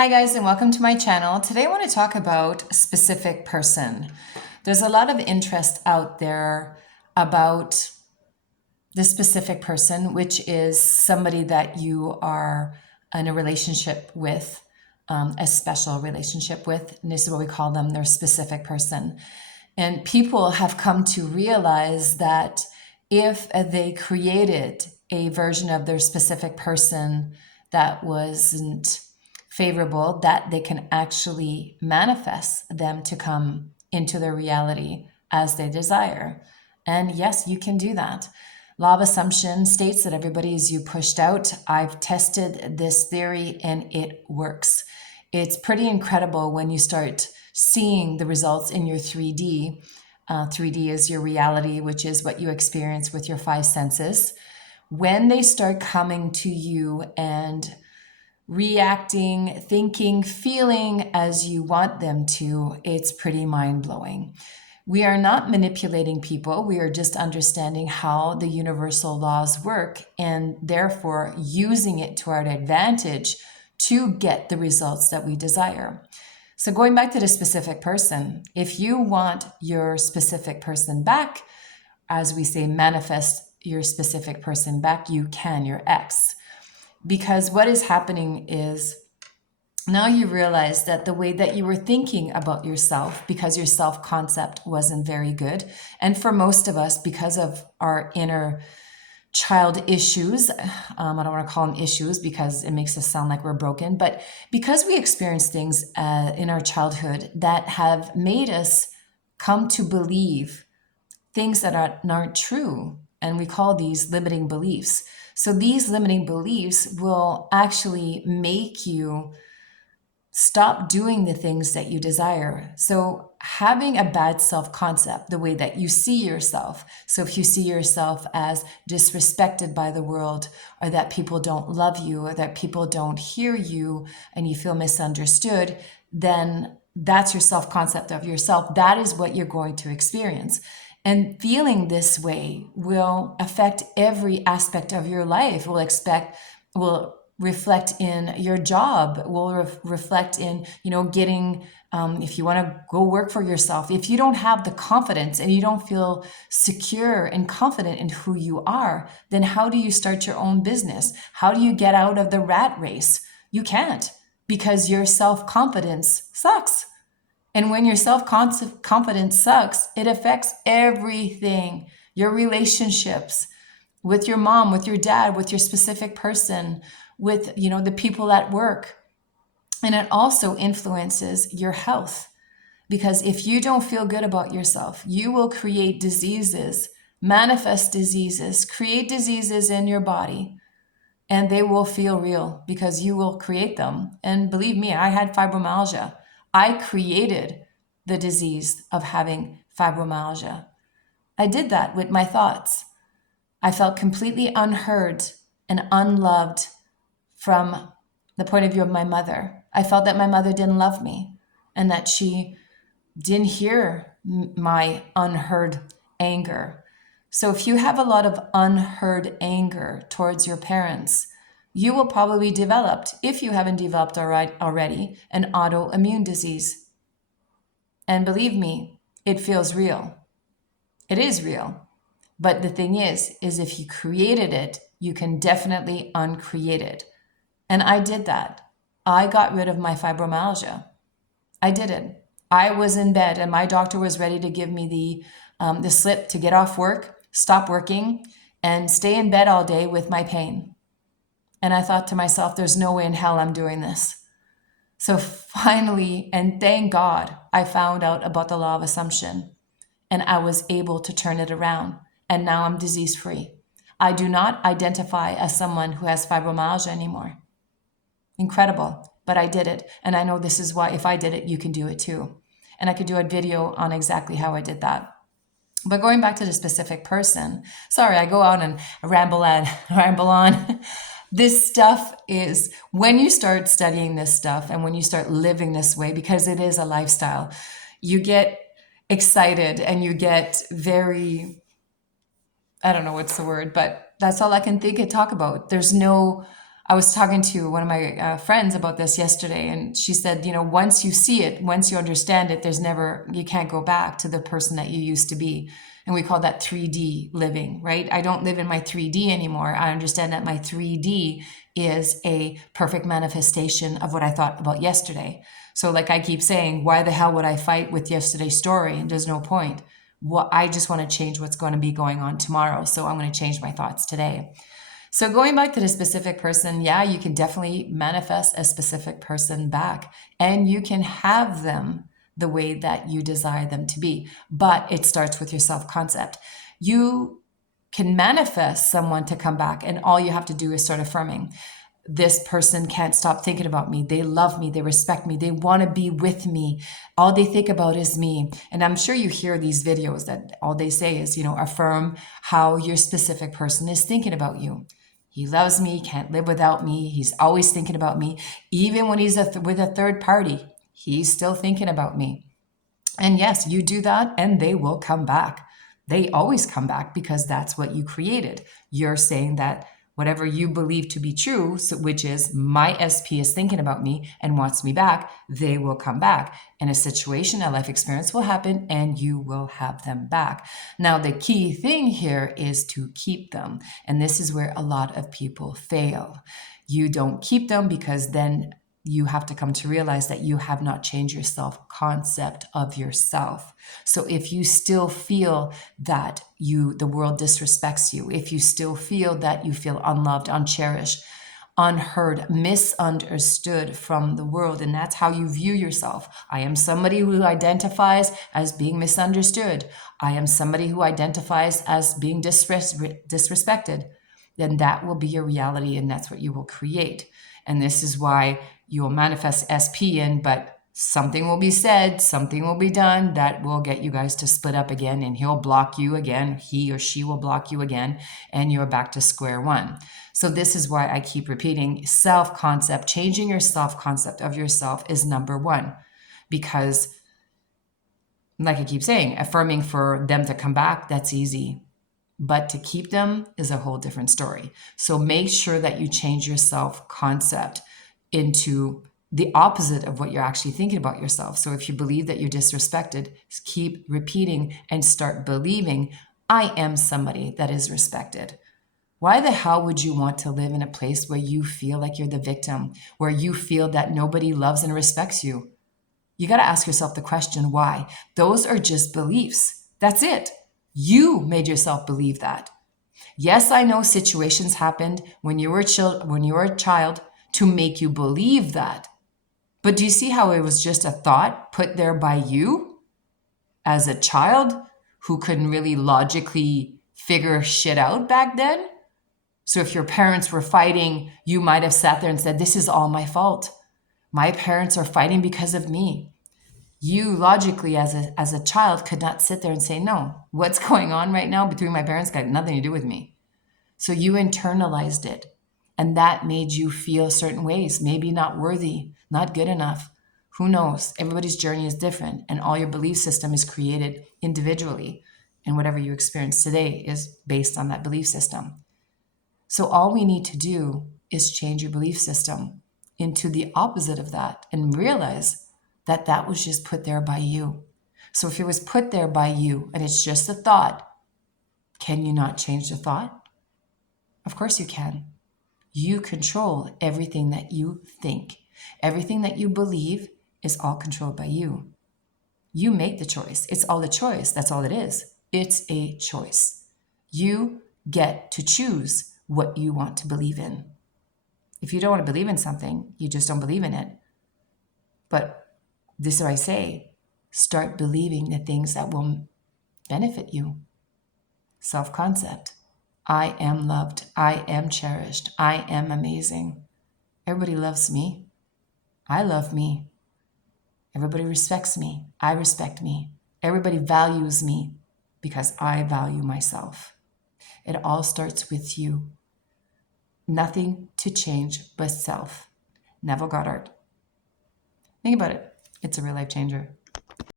Hi guys, and welcome to my channel. Today I want to talk about a specific person. There's a lot of interest out there about the specific person, which is somebody that you are in a relationship with, a special relationship with. And this is what we call them, their specific person. And people have come to realize that if they created a version of their specific person that wasn't favorable, that they can actually manifest them to come into their reality as they desire. And yes, you can do that. Law of assumption states that everybody is you pushed out. I've tested this theory and it works. It's pretty incredible when you start seeing the results in your 3D. 3D is your reality, which is what you experience with your five senses. When they start coming to you and reacting, thinking, feeling as you want them to, it's pretty mind-blowing. We are not manipulating people. We are just understanding how the universal laws work and therefore using it to our advantage to get the results that we desire. So going back to the specific person, if you want your specific person back, as we say, manifest your specific person back, you can, your ex. Because what is happening is now you realize that the way that you were thinking about yourself, because your self-concept wasn't very good, and for most of us, because of our inner child issues, I don't want to call them issues because it makes us sound like we're broken, but because we experience things in our childhood that have made us come to believe things that aren't true, and we call these limiting beliefs. So these limiting beliefs will actually make you stop doing the things that you desire. So having a bad self-concept, the way that you see yourself. So if you see yourself as disrespected by the world, or that people don't love you, or that people don't hear you, and you feel misunderstood, then that's your self-concept of yourself. That is what you're going to experience. And feeling this way will affect every aspect of your life. Will reflect in your job, will reflect in, getting, if you want to go work for yourself. If you don't have the confidence and you don't feel secure and confident in who you are, then how do you start your own business? How do you get out of the rat race? You can't, because your self-confidence sucks. And when your self-confidence sucks, it affects everything, your relationships with your mom, with your dad, with your specific person, with, the people at work. And it also influences your health, because if you don't feel good about yourself, you will create diseases, manifest diseases, create diseases in your body, and they will feel real because you will create them. And believe me, I had fibromyalgia. I created the disease of having fibromyalgia. I did that with my thoughts. I felt completely unheard and unloved from the point of view of my mother. I felt that my mother didn't love me and that she didn't hear my unheard anger. So if you have a lot of unheard anger towards your parents, you will probably develop, if you haven't developed already, an autoimmune disease. And believe me, it feels real. It is real. But the thing is if you created it, you can definitely uncreate it. And I did that. I got rid of my fibromyalgia. I did it. I was in bed and my doctor was ready to give me the slip to get off work, stop working, and stay in bed all day with my pain. And I thought to myself, there's no way in hell I'm doing this. So finally, and thank God, I found out about the law of assumption and I was able to turn it around. And now I'm disease free. I do not identify as someone who has fibromyalgia anymore. Incredible, but I did it. And I know this is why if I did it, you can do it too. And I could do a video on exactly how I did that. But going back to the specific person, sorry, I go out and ramble on. This stuff is, when you start studying this stuff and when you start living this way, because it is a lifestyle, you get excited and you get very, I don't know what's the word, but that's all I can think and talk about. There's no I was talking to one of my friends about this yesterday, and she said, once you see it, once you understand it, you can't go back to the person that you used to be. And we call that 3D living, right? I don't live in my 3D anymore. I understand that my 3D is a perfect manifestation of what I thought about yesterday. So, like I keep saying, why the hell would I fight with yesterday's story? And there's no point. I just want to change what's going to be going on tomorrow. So, I'm going to change my thoughts today. So going back to the specific person, yeah, you can definitely manifest a specific person back, and you can have them the way that you desire them to be. But it starts with your self-concept. You can manifest someone to come back, and all you have to do is start affirming. This person can't stop thinking about me. They love me. They respect me. They want to be with me. All they think about is me. And I'm sure you hear these videos that all they say is, affirm how your specific person is thinking about you. He loves me, can't live without me. He's always thinking about me. Even when he's with a third party, he's still thinking about me. And yes, you do that and they will come back. They always come back because that's what you created. You're saying that whatever you believe to be true, which is my SP is thinking about me and wants me back, they will come back. And a situation, a life experience will happen and you will have them back. Now, the key thing here is to keep them. And this is where a lot of people fail. You don't keep them because then you have to come to realize that you have not changed your self-concept of yourself. So if you still feel that the world disrespects you, if you still feel that you feel unloved, uncherished, unheard, misunderstood from the world, and that's how you view yourself. I am somebody who identifies as being misunderstood. I am somebody who identifies as being disrespected. Then that will be your reality, and that's what you will create. And this is why you will manifest SP in, but something will be said, something will be done that will get you guys to split up again, and he'll block you again. He or she will block you again, and you're back to square one. So this is why I keep repeating self-concept. Changing your self-concept of yourself is number one, because like I keep saying, affirming for them to come back, that's easy. But to keep them is a whole different story. So make sure that you change your self-concept into the opposite of what you're actually thinking about yourself. So if you believe that you're disrespected, keep repeating and start believing, I am somebody that is respected. Why the hell would you want to live in a place where you feel like you're the victim, where you feel that nobody loves and respects you? You got to ask yourself the question, why? Those are just beliefs. That's it. You made yourself believe that. Yes, I know situations happened when you were a child to make you believe that. But do you see how it was just a thought put there by you as a child who couldn't really logically figure shit out back then? So if your parents were fighting, you might have sat there and said, this is all my fault. My parents are fighting because of me. You logically as a child could not sit there and say, no, what's going on right now between my parents got nothing to do with me. So you internalized it, and that made you feel certain ways, maybe not worthy, not good enough. Who knows? Everybody's journey is different, and all your belief system is created individually. And whatever you experience today is based on that belief system. So all we need to do is change your belief system into the opposite of that and realize that that was just put there by you. So if it was put there by you and it's just a thought, can you not change the thought? Of course you can. You control everything that you think. Everything that you believe is all controlled by you. You make the choice. It's all a choice. That's all it is. It's a choice. You get to choose what you want to believe in. If you don't want to believe in something, you just don't believe in it. But this is what I say, start believing the things that will benefit you. Self-concept. I am loved. I am cherished. I am amazing. Everybody loves me. I love me. Everybody respects me. I respect me. Everybody values me because I value myself. It all starts with you. Nothing to change but self. Neville Goddard. Think about it. It's a real life changer.